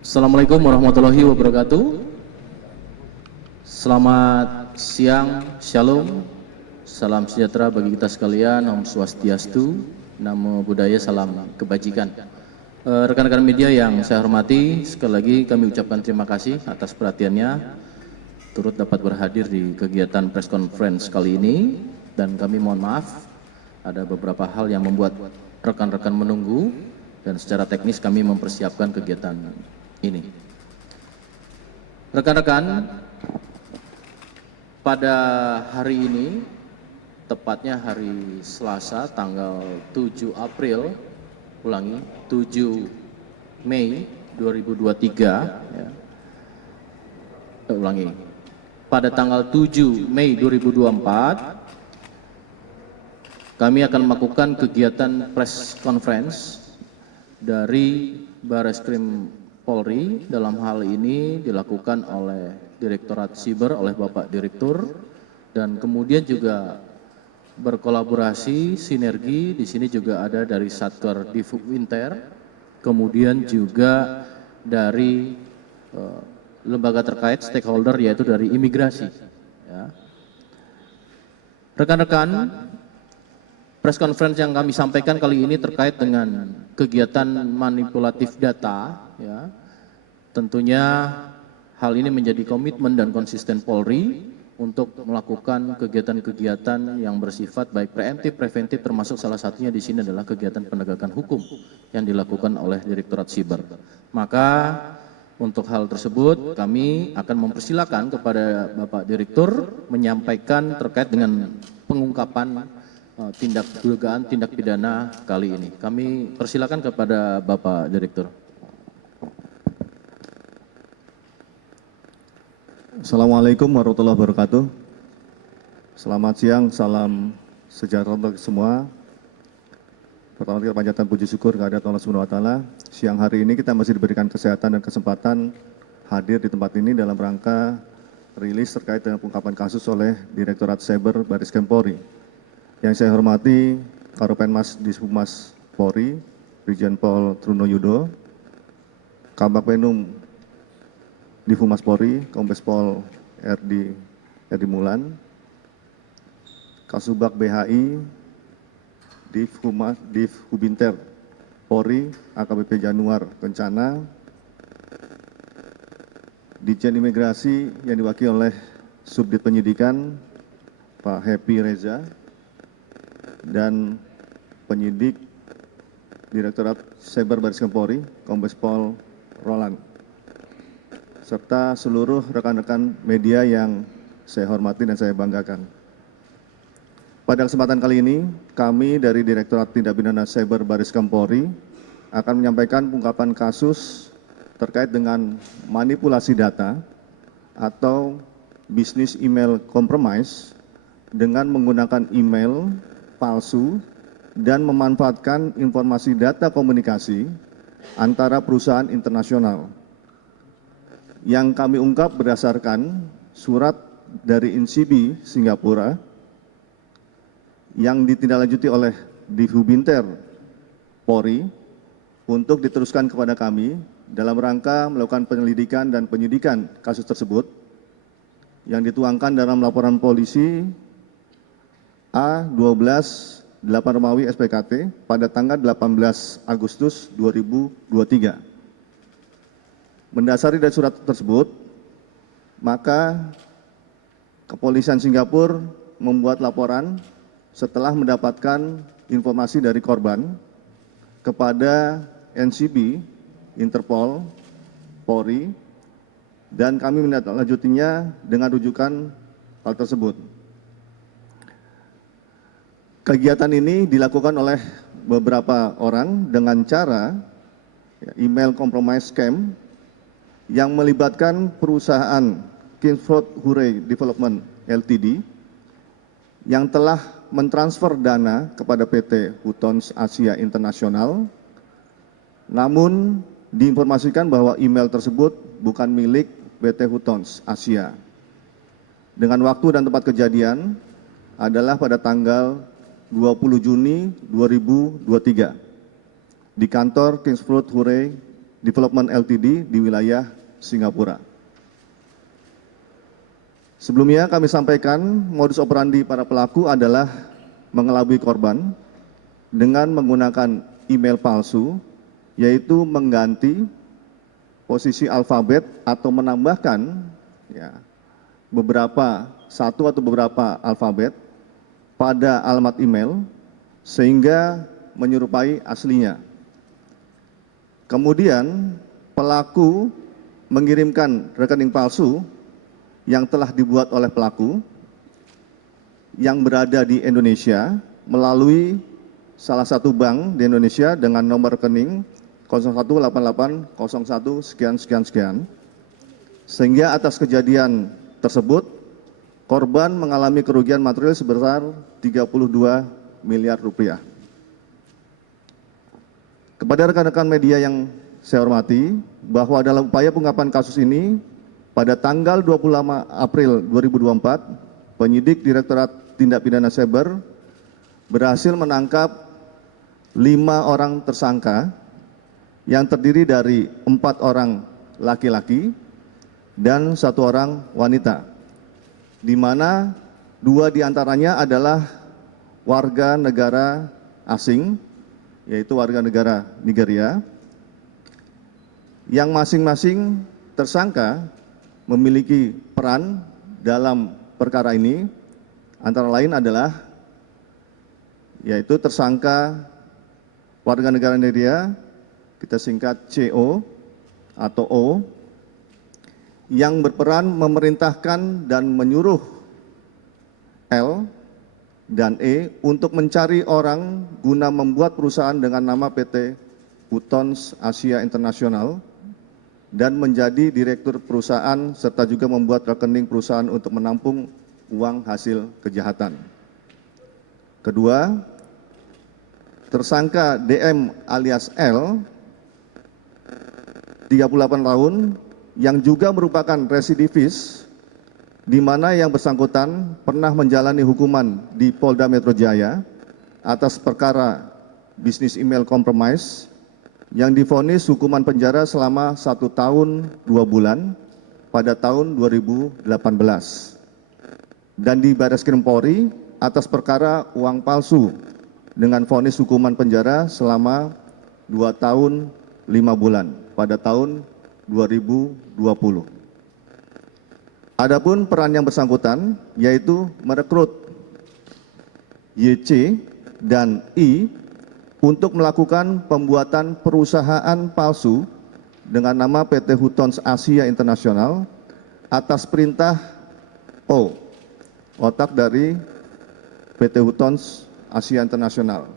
Assalamualaikum warahmatullahi wabarakatuh. Selamat siang, shalom, salam sejahtera bagi kita sekalian, Om Swastiastu, Namo Buddhaya, salam kebajikan. Rekan-rekan media yang saya hormati, sekali lagi kami ucapkan terima kasih atas perhatiannya, turut dapat berhadir di kegiatan press conference kali ini, dan kami mohon maaf, ada beberapa hal yang membuat rekan-rekan menunggu, dan secara teknis kami mempersiapkan kegiatan ini. Rekan-rekan, pada hari ini, tepatnya hari Selasa tanggal 7 April, 7 Mei 2023, ya. Pada tanggal 7 Mei 2024, kami akan melakukan kegiatan press conference dari Barreskrim Polri. Dalam hal ini dilakukan oleh Direktorat Siber, oleh Bapak Direktur, dan kemudian juga berkolaborasi, sinergi, di sini juga ada dari Satker Divuminter, kemudian juga dari lembaga terkait, stakeholder, yaitu dari imigrasi. Ya. Rekan-rekan, press conference yang kami sampaikan kali ini terkait dengan kegiatan manipulatif data, ya. Tentunya hal ini menjadi komitmen dan konsisten Polri untuk melakukan kegiatan-kegiatan yang bersifat baik preemptif, preventif, termasuk salah satunya di sini adalah kegiatan penegakan hukum yang dilakukan oleh Direktorat Siber. Maka untuk hal tersebut kami akan mempersilakan kepada Bapak Direktur menyampaikan terkait dengan pengungkapan dugaan tindak pidana kali ini. Kami persilakan kepada Bapak Direktur. Assalamualaikum warahmatullahi wabarakatuh. Selamat siang, salam sejahtera untuk semua. Pertama kita panjatkan puji syukur kehadirat Allah Subhanahu wa taala. Siang hari ini kita masih diberikan kesehatan dan kesempatan hadir di tempat ini dalam rangka rilis terkait dengan pengungkapan kasus oleh Direktorat Siber Barreskrim Polri. Yang saya hormati Karopenmas Dishumas Polri, Brigjen Pol Truno Yudo, Kabagpenum Divhumas Polri, Kombes Pol RD Mulan, Kasubag BHI, Divhubinter Polri, AKBP Januar Kencana, Ditjen Imigrasi yang diwakili oleh Subdit Penyidikan Pak Happy Reza, dan penyidik Direktorat Siber Barreskrim Polri, Kombes Pol Roland, serta seluruh rekan-rekan media yang saya hormati dan saya banggakan. Pada kesempatan kali ini, kami dari Direktorat Tindak Pidana Siber Barreskrim Polri akan menyampaikan pengungkapan kasus terkait dengan manipulasi data atau bisnis email compromise dengan menggunakan email palsu dan memanfaatkan informasi data komunikasi antara perusahaan internasional. Yang kami ungkap berdasarkan surat dari INSIBI Singapura yang ditindaklanjuti oleh Divhubinter Polri untuk diteruskan kepada kami dalam rangka melakukan penyelidikan dan penyidikan kasus tersebut yang dituangkan dalam laporan polisi A12 8 Romawi SPKT pada tanggal 18 Agustus 2023. Mendasari dari surat tersebut, maka Kepolisian Singapura membuat laporan setelah mendapatkan informasi dari korban kepada NCB, Interpol, Polri, dan kami menindaklanjutinya dengan rujukan hal tersebut. Kegiatan ini dilakukan oleh beberapa orang dengan cara email compromise scam yang melibatkan perusahaan Kingsford Hooray Development Ltd yang telah mentransfer dana kepada PT Hutons Asia Internasional, namun diinformasikan bahwa email tersebut bukan milik PT Hutons Asia. Dengan waktu dan tempat kejadian adalah pada tanggal 20 Juni 2023 di kantor Kingsford Hooray Development Ltd di wilayah Singapura. Sebelumnya kami sampaikan modus operandi para pelaku adalah mengelabui korban dengan menggunakan email palsu, yaitu mengganti posisi alfabet atau menambahkan satu atau beberapa alfabet pada alamat email sehingga menyerupai aslinya. Kemudian pelaku mengirimkan rekening palsu yang telah dibuat oleh pelaku yang berada di Indonesia melalui salah satu bank di Indonesia dengan nomor rekening 018801 sekian. Sehingga atas kejadian tersebut korban mengalami kerugian material sebesar 32 miliar rupiah. Kepada rekan-rekan media yang saya hormati, bahwa dalam upaya pengungkapan kasus ini, pada tanggal 25 April 2024, penyidik Direktorat Tindak Pidana Cyber berhasil menangkap 5 orang tersangka yang terdiri dari 4 orang laki-laki dan 1 orang wanita, di mana 2 diantaranya adalah warga negara asing, yaitu warga negara Nigeria, yang masing-masing tersangka memiliki peran dalam perkara ini, antara lain adalah yaitu tersangka warga negara Nigeria, kita singkat CO atau O, yang berperan memerintahkan dan menyuruh L dan E untuk mencari orang guna membuat perusahaan dengan nama PT Hutons Asia International dan menjadi direktur perusahaan serta juga membuat rekening perusahaan untuk menampung uang hasil kejahatan. Kedua, tersangka DM alias L, 38 tahun, yang juga merupakan residivis, di mana yang bersangkutan pernah menjalani hukuman di Polda Metro Jaya atas perkara bisnis email compromise yang divonis hukuman penjara selama 1 tahun 2 bulan pada tahun 2018, dan di Barreskrim Polri atas perkara uang palsu dengan vonis hukuman penjara selama 2 tahun 5 bulan pada tahun 2020. Adapun peran yang bersangkutan yaitu merekrut YC dan I untuk melakukan pembuatan perusahaan palsu dengan nama PT Hutons Asia International atas perintah O, otak dari PT Hutons Asia International,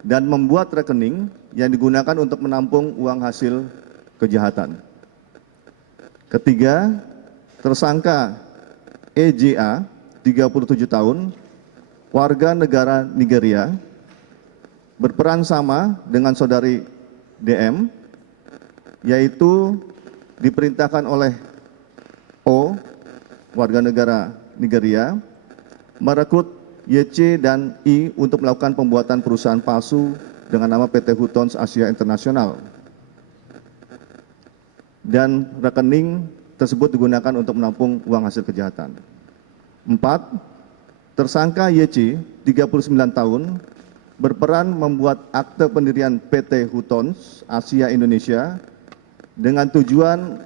dan membuat rekening yang digunakan untuk menampung uang hasil kejahatan. Ketiga, tersangka EJA, 37 tahun, warga negara Nigeria, berperan sama dengan saudari DM, yaitu diperintahkan oleh O, warga negara Nigeria, merekrut YC dan I untuk melakukan pembuatan perusahaan palsu dengan nama PT Hutons Asia International, dan rekening tersebut digunakan untuk menampung uang hasil kejahatan. 4. Tersangka YC, 39 tahun, berperan membuat akte pendirian PT Hutons Asia Indonesia dengan tujuan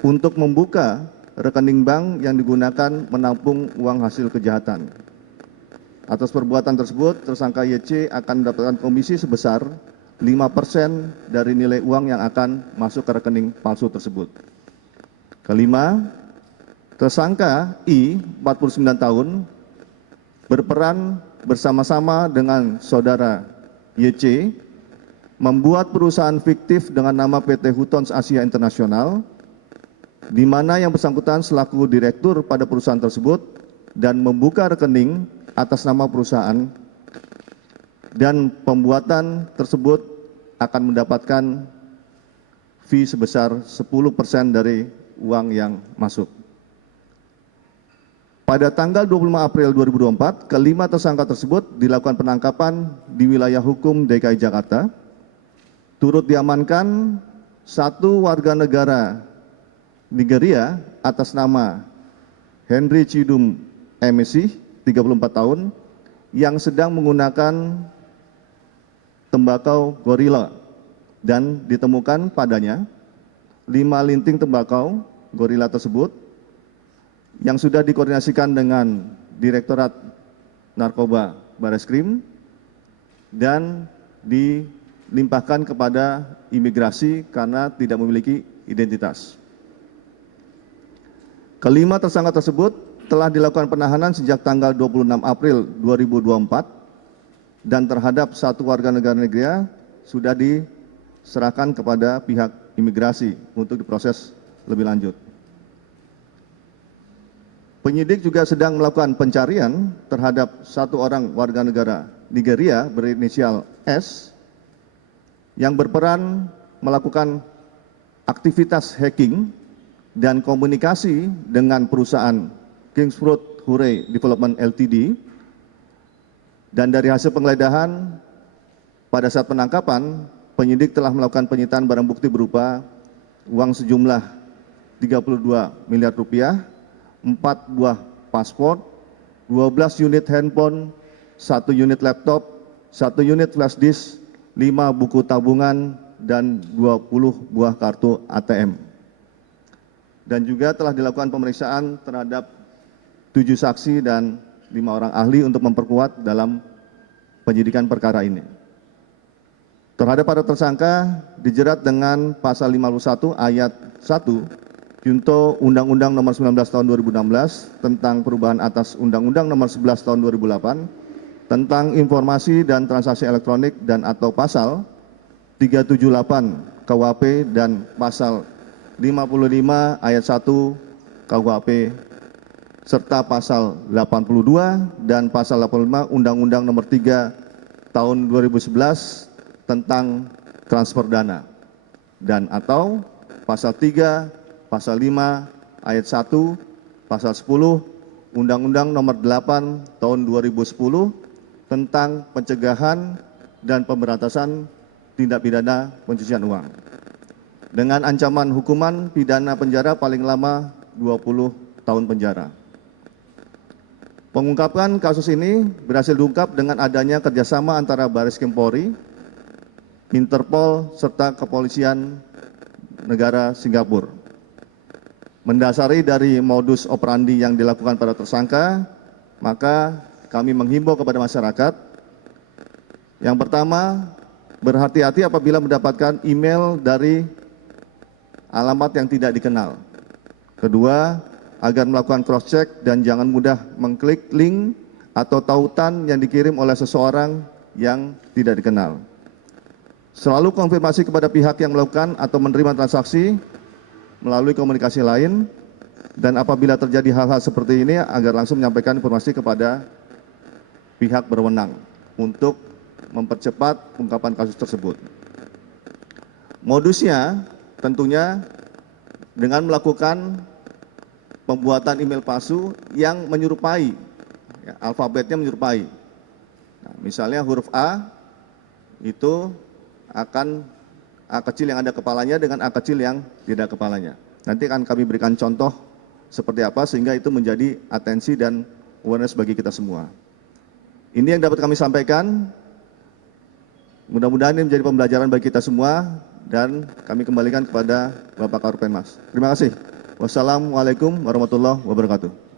untuk membuka rekening bank yang digunakan menampung uang hasil kejahatan. Atas perbuatan tersebut, tersangka YC akan mendapatkan komisi sebesar 5% dari nilai uang yang akan masuk ke rekening palsu tersebut. Kelima, tersangka I, 49 tahun, berperan bersama-sama dengan saudara YC membuat perusahaan fiktif dengan nama PT Hutons Asia International, di mana yang bersangkutan selaku direktur pada perusahaan tersebut dan membuka rekening atas nama perusahaan, dan pembuatan tersebut akan mendapatkan fee sebesar 10% dari uang yang masuk. Pada tanggal 25 April 2024, kelima tersangka tersebut dilakukan penangkapan di wilayah hukum DKI Jakarta, turut diamankan satu warga negara Nigeria atas nama Henry Chidum Emesi, 34 tahun, yang sedang menggunakan tembakau gorila dan ditemukan padanya 5 linting tembakau gorila tersebut yang sudah dikoordinasikan dengan Direktorat Narkoba Bareskrim dan dilimpahkan kepada imigrasi karena tidak memiliki identitas. Kelima tersangka tersebut telah dilakukan penahanan sejak tanggal 26 April 2024 dan terhadap satu warga negara Nigeria sudah diserahkan kepada pihak imigrasi untuk diproses lebih lanjut. Penyidik juga sedang melakukan pencarian terhadap satu orang warga negara Nigeria berinisial S yang berperan melakukan aktivitas hacking dan komunikasi dengan perusahaan Kingsfruit Hooray Development Ltd. Dan dari hasil penggeledahan pada saat penangkapan, penyidik telah melakukan penyitaan barang bukti berupa uang sejumlah 32 miliar rupiah, 4 buah paspor, 12 unit handphone, 1 unit laptop, 1 unit flash disk, 5 buku tabungan, dan 20 buah kartu ATM. Dan juga telah dilakukan pemeriksaan terhadap 7 saksi dan 5 orang ahli untuk memperkuat dalam penyidikan perkara ini. Terhadap para tersangka dijerat dengan pasal 51 ayat 1 Junto Undang-Undang Nomor 19 Tahun 2016 tentang perubahan atas Undang-Undang Nomor 11 Tahun 2008 tentang informasi dan transaksi elektronik dan atau pasal 378 KUHP dan pasal 55 ayat 1 KUHP serta pasal 82 dan pasal 85 Undang-Undang Nomor 3 Tahun 2011 tentang transfer dana dan atau pasal 3, pasal 5, ayat 1, pasal 10, Undang-Undang Nomor 8 Tahun 2010 tentang pencegahan dan pemberantasan tindak pidana pencucian uang dengan ancaman hukuman pidana penjara paling lama 20 tahun penjara. Pengungkapan kasus ini berhasil diungkap dengan adanya kerjasama antara Bareskrim Polri, Interpol, serta Kepolisian Negara Singapura. Mendasari dari modus operandi yang dilakukan pada tersangka, maka kami menghimbau kepada masyarakat. Yang pertama, berhati-hati apabila mendapatkan email dari alamat yang tidak dikenal. Kedua, agar melakukan cross-check dan jangan mudah mengklik link atau tautan yang dikirim oleh seseorang yang tidak dikenal. Selalu konfirmasi kepada pihak yang melakukan atau menerima transaksi melalui komunikasi lain, dan apabila terjadi hal-hal seperti ini agar langsung menyampaikan informasi kepada pihak berwenang untuk mempercepat pengungkapan kasus tersebut. Modusnya tentunya dengan melakukan pembuatan email palsu yang menyerupai, ya, alfabetnya menyerupai. Nah, misalnya huruf A itu akan A kecil yang ada kepalanya dengan A kecil yang tidak kepalanya. Nanti akan kami berikan contoh seperti apa sehingga itu menjadi atensi dan awareness bagi kita semua. Ini yang dapat kami sampaikan. Mudah-mudahan ini menjadi pembelajaran bagi kita semua dan kami kembalikan kepada Bapak Karopenmas. Terima kasih. Wassalamualaikum warahmatullahi wabarakatuh.